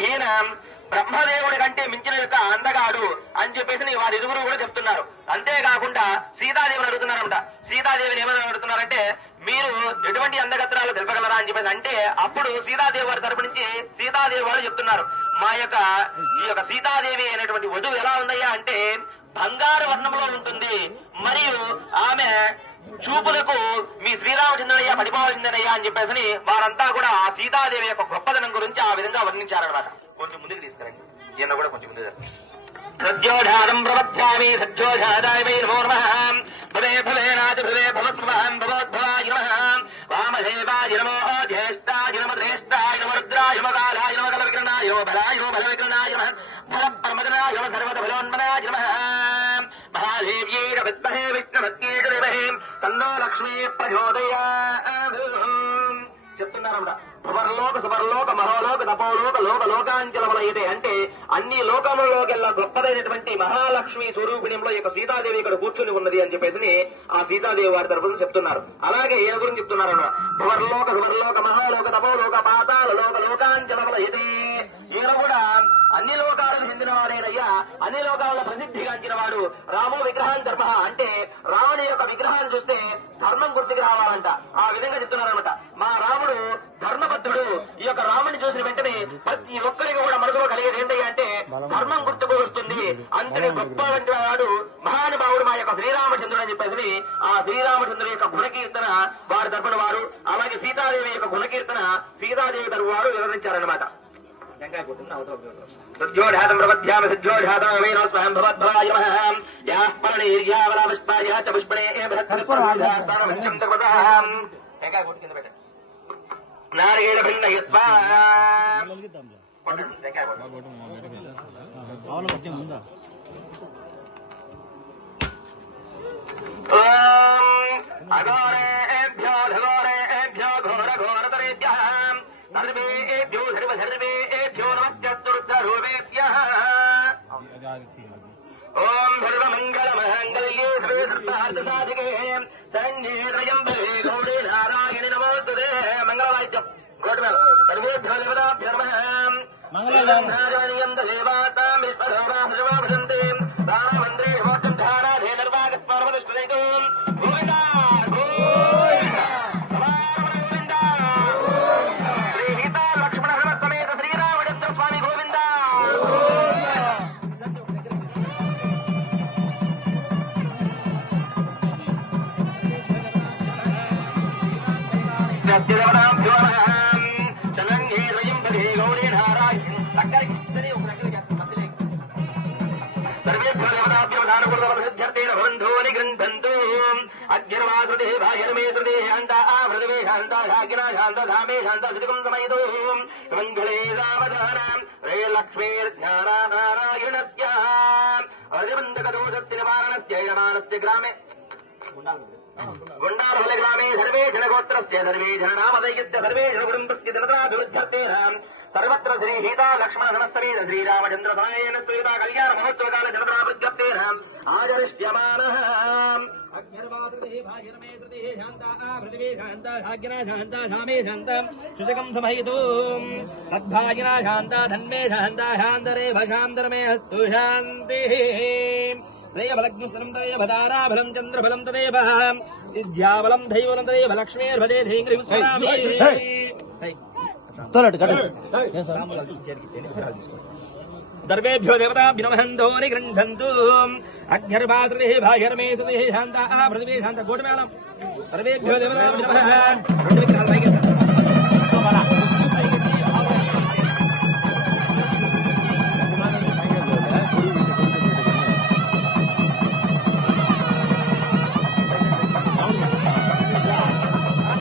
ఈయన బ్రహ్మదేవుడి కంటే మించిన యొక్క అందగాడు అని చెప్పేసి వారి ఇరువురు కూడా చెప్తున్నారు. అంతేకాకుండా సీతాదేవిని అడుగుతున్నారంట. సీతాదేవిని ఏమని అడుగుతున్నారంటే మీరు ఎటువంటి అందగత్రాలు తెలపగలరా అని చెప్పేసి. అంటే అప్పుడు సీతాదేవి వారి తరపు నుంచి సీతాదేవి వాళ్ళు చెప్తున్నారు. మా యొక్క ఈ యొక్క సీతాదేవి అనేటువంటి వధువు ఎలా ఉందయ్యా అంటే బంగారు వర్ణంలో ఉంటుంది. మరియు ఆమె చూపులకు మీ శ్రీరామచంద్రయ్య పడిపోవాల్సిందేనయ్యా అని చెప్పేసి వారంతా కూడా ఆ సీతాదేవి యొక్క గొప్పదనం గురించి ఆ విధంగా వర్ణించారనమాట కొంచెం ముందుకు తీసుకురండి. ఈయన కూడా కొంచెం ముందు జరగండి. ప్రవధ్యామి సద్యోజాదాయ వై నమో నమః. భవే భవేనాది భవే భవద్భవాం భవోద్భవాయ నమః. వామదేవాయ నమో. విద్మహే విష్ణుమత్యేకదేవహే తన్నో లక్ష్మీ ప్రచోదయాత్ చెప్తున్నారన్నమాట భువర్లోక సువర్లోక మహోలోక తపోలోక లోక లోకాంచలమలయతే అంటే అన్ని లోకములలోకెల్లా గొప్పదైనటువంటి మహాలక్ష్మి స్వరూపిణిలో యొక్క సీతాదేవి ఇక్కడ కూర్చుని ఉన్నది అని చెప్పేసి ఆ సీతాదేవి వారి తరఫున చెప్తున్నారు. అలాగే ఈయన గురించి చెప్తున్నారు భువర్లోక సువర్లోక మహాలోక తపోలోక పాతాల లోక లోకాంచలమలయతే ఈయన కూడా అన్ని లోకాలకు చెందిన వాడేనయ్యా అన్ని లోకాల ప్రసిద్ధిగాంచిన వాడు రామో విగ్రహం ధర్మ అంటే రాముని యొక్క విగ్రహాన్ని చూస్తే ధర్మం గుర్తుకు రావాలంట. ఆ విధంగా చెప్తున్నారనమాట మా రాముడు ధర్మబద్ధుడు ఈ యొక్క రాముని చూసిన వెంటనే ప్రతి ఒక్కరికి కూడా మనసులో కలిగేది ఏంటయ్యా అంటే ధర్మం గుర్తుకు వస్తుంది అంతటి గొప్ప వంటి వాడు మహానుభావుడు మా యొక్క శ్రీరామచంద్రుడు అని చెప్పేసి ఆ శ్రీరామచంద్రుడి యొక్క గుణకీర్తన వారి తరపున వారు అలాగే సీతాదేవి యొక్క గుణకీర్తన సీతాదేవి తరపు వారు వివరించారనమాట సద్యోఢాతం ప్రపద్యామ సద్యోఢాతమేన స్వయం భవద్భవాయ నమః యాః పరణీర్యావలా పుష్పాయ చ పుష్పణే భరత్కర్పూరాస్తానమత్యం తపదాం టెంకాయ కొట్టు కింద పెట్టండి నారికేళ భిన్న యస్వా కొట్టండి టెంకాయ కొట్టండి ఆవుల పట్టి ముందా ఓం అఘోరేభ్యో ఘోరేభ్యో ఘోర ఘోరతరేభ్యः సర్వేభ్యో సర్వ సర్వేభ్యో ओम सर्वमंगल मंगल्ये सर्वेशार्थ साधके संजय त्रयंबे गौरी नारायण नमोस्तुते। मंगलवाच्यम गुड मैन सर्वेभ्यो देवताभ्यो नमः। मंगलम देवाताम विश्वरूपा सर्वभ्य అగ్నిర్వాసృతే భాగ్యమే శృతే శాంత ఆభృతమే శాంత శాకిన శాంత ధామే శాంత శృతికం సమయతో మంగళే సావధానం రే లక్ష్మీర్జ్ఞాన నారాయణస్య నివారణస్య యజమానస్య గ్రామే గుండారహల గ్రామే సర్వే జనగోత్రస్య సర్వే జననామదయస్య సర్వే జనకుటుంబస్య यद्यदृतराभिवृद्धत्तेन सर्वत्र श्रीहीता लक्ष्मणहनस्सरेण श्रीरामचन्द्रसायेन त्वेता कल्याणमहोत्सवकाले जनतराभिवृद्धत्तेन आचरिष्यमानः शुचकम समहितो। तद्भागिना शांता धन्मे शांता शांतरे भशांतरमे अस्तु शान्तिः। தையபலக்னுஸ்தரந்தயபதாராபலம் சந்திரபலம் दैवलम வித்யாபலம் தைவலம் ததேப லக்ஷ்மேர்பதே தைங்கிரிவிஸ்மராமி తోలట్టు దర్వేభ్యో దేవతాభ్య నమహంతో నిగృహంతు అగ్నిర్భాతృదే భాగ్యర్మే సుదే శాంత పృథివీ శాంత గోటమేళం సర్వేభ్యో దేవతాభ్య నమః రెండు విగ్రహాలు పైకి